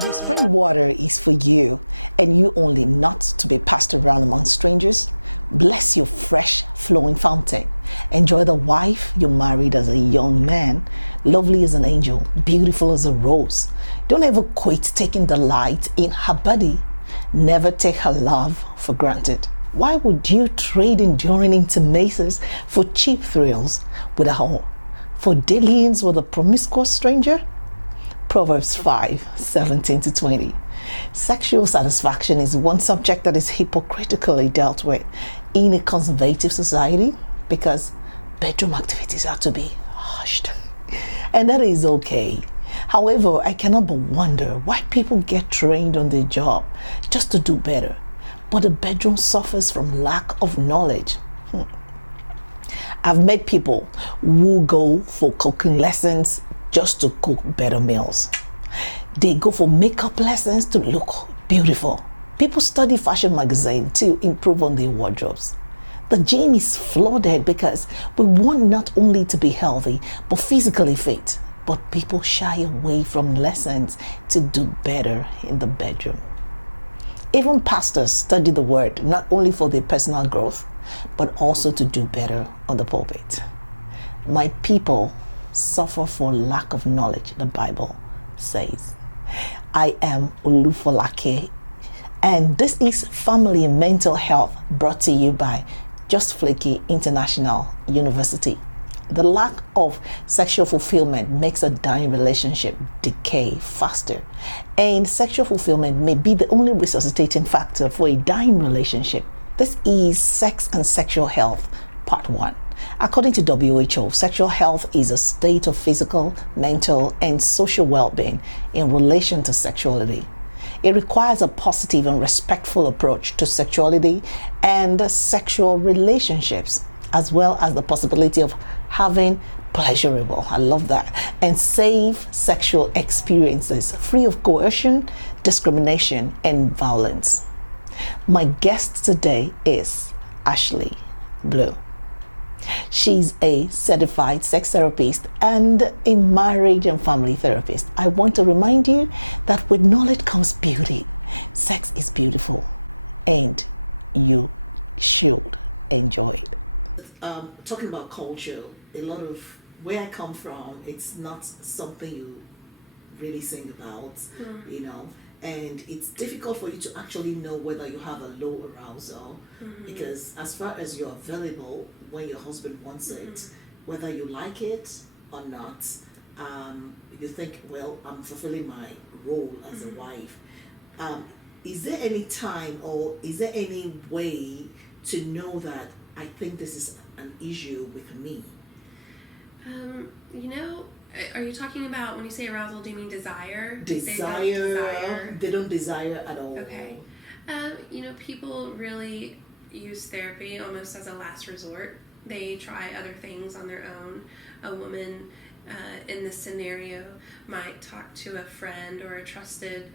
Your spring water is for you and you only, not to be passed around among strangers. Bless your fresh flowing fountain. Enjoy the wife you married as a young man, lovely as an angel, beautiful as a rose. Don't ever quit taking delight in her body. Never take her love for granted. Why would you trade enduring intimacies for cheap thrills with a hoe? For dealings with a promiscuous stranger? Proverbs 5:17-20. Sexual satisfaction is one subject that is hypocritically dealt with in a conservative society because bedroom activities are to be hushed. And that is okay. However, I cannot but wonder why people get trained on their job just to do better, but the bedroom suffers from lack of knowledge. I've met people who go for cooking lessons just to cook better meals. They go for makeup lessons to look beautiful. People study fashion magazine to improve on their wardrobes. The gym is flooded because we want not only to be healthy but physically fit. But people shy away from lessons to do better in the bedroom. Even pastors study the word not only for their personal growth but also to do better on the pulpit. My people suffer for lack of knowledge, the Bible says. I am Olufolake, and this is Family and Mental Health, brought to you by Just Flaky International University. The lack of sexual fulfillment makes a dying relationship decay faster, and sexual fulfillment may be the only resuscitating factor for a dying relationship. This is Sex and Sexual Health, Part 1. According to WHO, sexual health is a state of physical, mental, and social well-being in relation to sexuality. It requires a positive and respectful approach to sexuality and sexual relationships, as well as the possibility of having pleasurable, I love that, and safe sexual experiences free of coercion, discrimination, and violence. My guest today is Ashley Blue. She's a certified sex therapist and a marriage and family therapist. I want to remind you that with knowledge comes beauty. Sex is beautiful and you should enjoy it. Talking about culture, a lot of where I come from, it's not something you really sing about, and it's difficult for you to actually know whether you have a low arousal because as far as you're available when your husband wants it, whether you like it or not, you think, well, I'm fulfilling my role as a wife. Is there any time or is there any way to know that I think this is an issue with me? Are you talking about, when you say arousal, do you mean desire? Desire. They don't desire at all. Okay. People really use therapy almost as a last resort. They try other things on their own. A woman in this scenario might talk to a friend or a trusted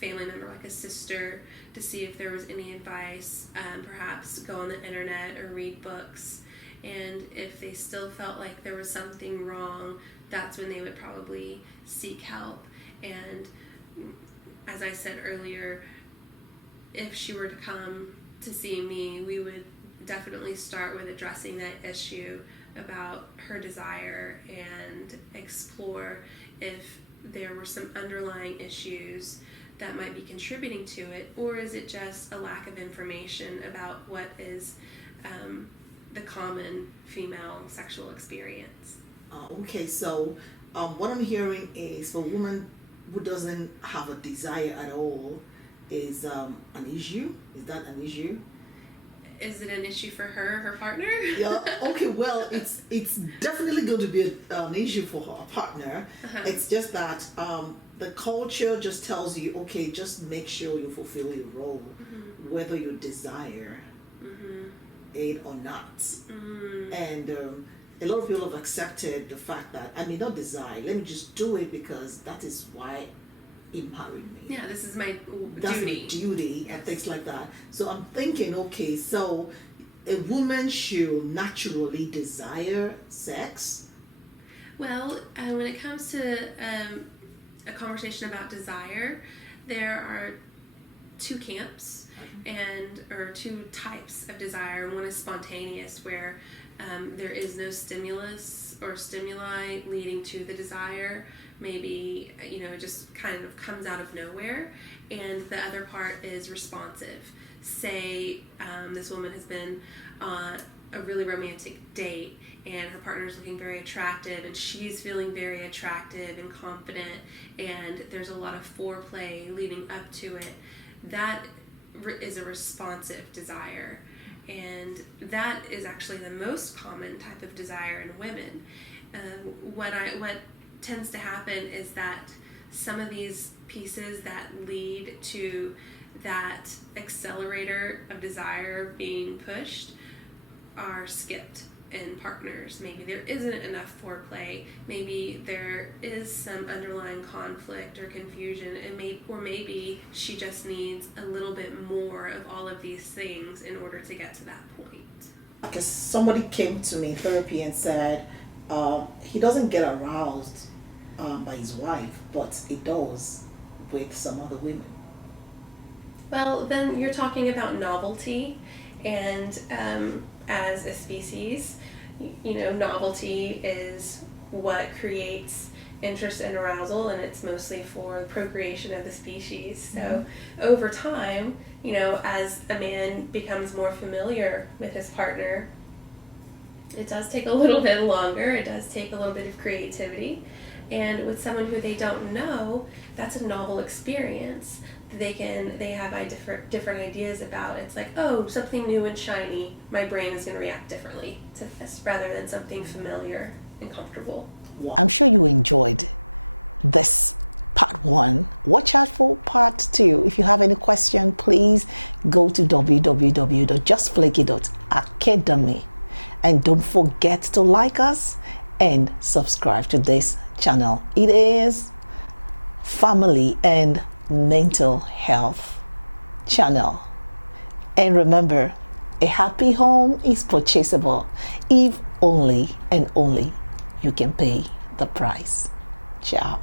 family member, like a sister, to see if there was any advice, perhaps go on the internet or read books. And if they still felt like there was something wrong, that's when they would probably seek help. And as I said earlier, if she were to come to see me, we would definitely start with addressing that issue about her desire and explore if there were some underlying issues that might be contributing to it, or is it just a lack of information about what is the common female sexual experience. Okay, so what I'm hearing is for a woman who doesn't have a desire at all is an issue. Is that an issue? Is it an issue for her partner? Yeah. Okay. Well, it's definitely going to be an issue for her partner. Uh-huh. It's just that the culture just tells you, okay, just make sure you fulfill your role, whether you desire it or not. And a lot of people have accepted the fact that I may not desire. Let me just do it because that is why he married me. Yeah, this is my That's duty. my duty and things like that. So I'm thinking, okay, so a woman should naturally desire sex. Well, when it comes to a conversation about desire, there are two camps or two types of desire. One is spontaneous, where there is no stimulus or stimuli leading to the desire. Maybe, it just kind of comes out of nowhere. And the other part is responsive. Say this woman has been on a really romantic date and her partner is looking very attractive and she's feeling very attractive and confident, and there's a lot of foreplay leading up to it. That is a responsive desire, and that is actually the most common type of desire in women. What tends to happen is that some of these pieces that lead to that accelerator of desire being pushed are skipped in partners. Maybe there isn't enough foreplay. Maybe there is some underlying conflict or confusion, and maybe she just needs a little bit more of all of these things in order to get to that point. Because somebody came to me in therapy and said he doesn't get aroused by his wife, but he does with some other women. Well, then you're talking about novelty, and as a species, novelty is what creates interest and arousal, and it's mostly for procreation of the species. So over time, as a man becomes more familiar with his partner, it does take a little bit longer. It does take a little bit of creativity. And with someone who they don't know, that's a novel experience. They have different ideas about. It's like, oh, something new and shiny. My brain is going to react differently to this rather than something familiar and comfortable. I'm sure you enjoyed this part 1. Watch out for part 2. If you have any question, please go to www.justflaky.academy, and don't forget to like us and subscribe to this channel. It is family and mental health channel. And remember, a happy home is purchasable if only and only you can pay the price. Ciao.